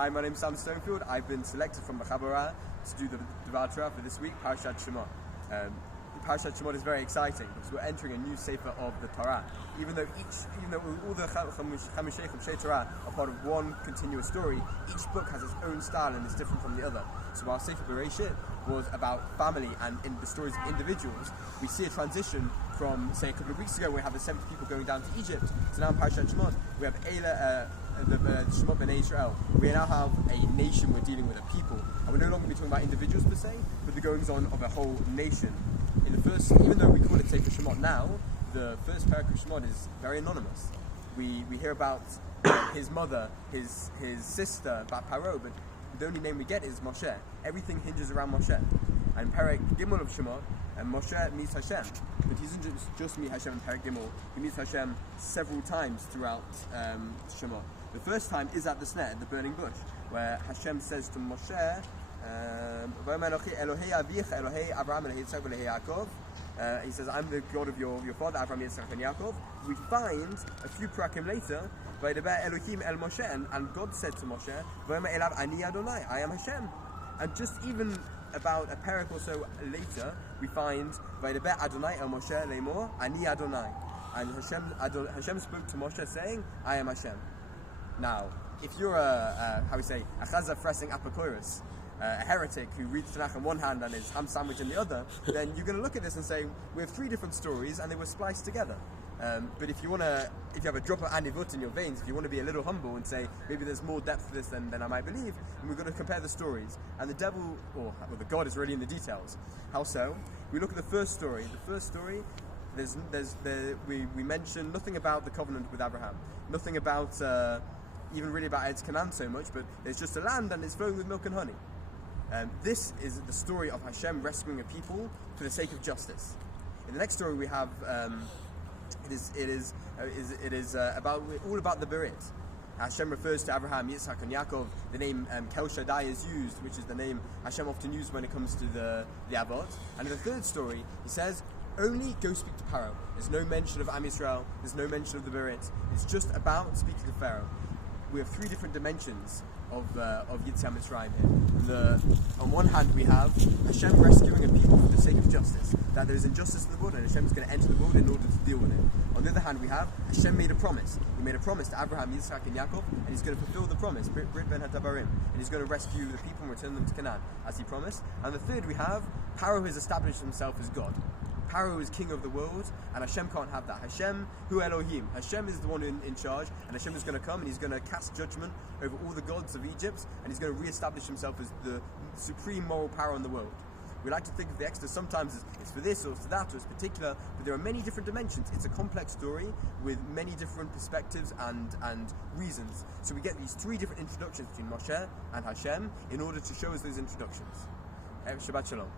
Hi, my name's Sam Stonefield. I've been selected from the Chabura to do the Torah for this week, Parasha Shemot. Parasha Shemot is very exciting because we're entering a new sefer of the Torah. Even though all the Chamishei Torah are part of one continuous story, each book has its own style and is different from the other. So while Sefer Bereshit was about family and in the stories of individuals, we see a transition from, say, a couple of weeks ago, we have the 70 people going down to Egypt, to now in Parashat Shemot, we have the Shemot B'nai Israel. We now have a nation we're dealing with, a people. And we're no longer talking about individuals per se, but the goings-on of a whole nation. In the first, even though we call it Sefer Shemot now, the first parak of Shemot is very anonymous. We hear about his mother, his sister, Bat Paro, but the only name we get is Moshe. Everything hinges around Moshe. And Parak Gimel of Shemot, and Moshe meets Hashem. But he doesn't just meet Hashem in Parak Gimel, he meets Hashem several times throughout Shemot. The first time is at the sneh, at the burning bush, where Hashem says to Moshe, he says, I'm the God of your father, Abraham, Yitzchak, and Yaakov. We find a few parakim later, and God said to Moshe, I am Hashem. And just even about a parak or so later, we find Adonai el Moshe lemor, Ani Adonai. And Hashem spoke to Moshe saying, I am Hashem. Now, if you're a chazav fressing apokoros, a heretic who reads Tanakh on one hand and is ham sandwich in the other, then you're going to look at this and say, we have three different stories and they were spliced together. But if you have a drop of anivut in your veins, if you want to be a little humble and say, maybe there's more depth to this than I might believe, then we're going to compare the stories. And the devil, or the God is really in the details. How so? We look at the first story. The first story, we mention nothing about the covenant with Abraham. Nothing about, even really about Eretz Canaan so much, but there's just a land and it's flowing with milk and honey. This is the story of Hashem rescuing a people for the sake of justice. In the next story we have, it is all about the Berit. Hashem refers to Abraham, Yitzchak, and Yaakov. The name Kel Shaddai is used, which is the name Hashem often used when it comes to the Avot. And in the third story, he says, only go speak to Pharaoh. There's no mention of Am Yisrael, there's no mention of the Berit. It's just about speaking to Pharaoh. We have three different dimensions of Yetziat Mitzrayim here. On one hand, we have Hashem rescuing a people for the sake of justice. That there is injustice in the world, and Hashem is going to enter the world in order to deal with it. On the other hand, we have Hashem made a promise. He made a promise to Abraham, Yitzchak, and Yaakov, and He's going to fulfill the promise, Brit Ben Hatabarim, and He's going to rescue the people and return them to Canaan, as He promised. And the third, we have Pharaoh has established himself as God. Pharaoh is king of the world, and Hashem can't have that. Hashem, Hu Elohim. Hashem is the one in charge, and Hashem is going to come, and He's going to cast judgment over all the gods of Egypt, and He's going to re-establish Himself as the supreme moral power in the world. We like to think of the Exodus sometimes as it's for this or it's for that or it's particular, but there are many different dimensions. It's a complex story with many different perspectives and reasons. So we get these three different introductions between Moshe and Hashem in order to show us those introductions. Shabbat Shalom.